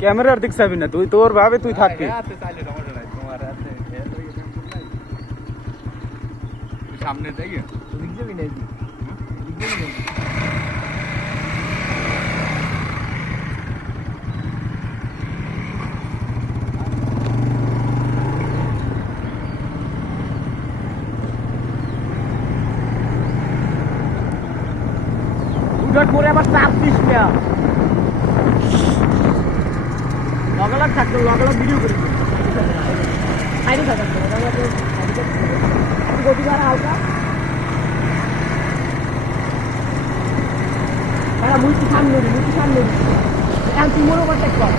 ক্যামেরার দিক চাবি না, তুই তোর ভাবে তুই থাকবি। সামনে যাই করে আবার চাপ দিস না, লগালগ থাকতো, লগালগ ভিডিও করি গতি করা হালকা মুর্তি সামনে এখন তুই মনে ওভারটেক কর,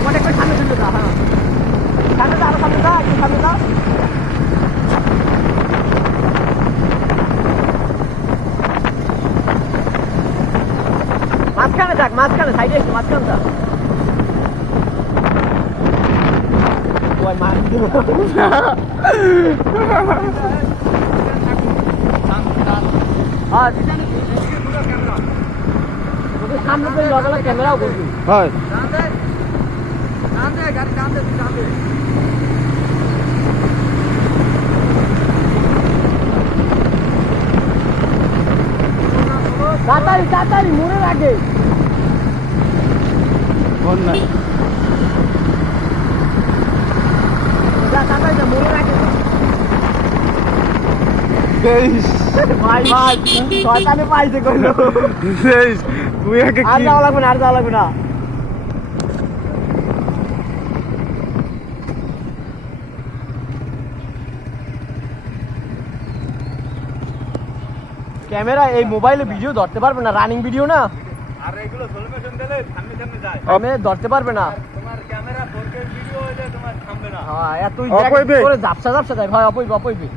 ওভারটেক করে সামনে চলে যা। হ্যাঁ সামনে যা, আরো সামনে যা, একটু সামনে যা। মাঝখানে থাক, মাঝখানে সাইডে একটু মাঝখানে থাক। ওই মার দিব সামনে তো লগালগ ক্যামেরাও করবি। হয় তাড়াতাড়ি তাড়াতাড়ি মোড়ের আগে ফোন না, তাড়াতাড়ি যা, মোড়ের আগে। বেশ ভাই ভাই শয়তানে পাইছে কইলো। বেশ তুই আগে আর কি যাওয়া লাগবে না, আর যাওয়া লাগবে না। ক্যামেরা এই মোবাইলে ভিডিও ধরতে পারবে না, রানিং ভিডিও না, আর এগুলো সলিউশন দিলে সামনে সামনে যায়, আমি ধরতে পারবে না। তোমার ক্যামেরা 4K ভিডিও হইলে তোমার থামবে না। হ্যাঁ এত অপইবে। করে ঝাপসা ঝাপসা যায় ভাই, অপইবে অপইবে।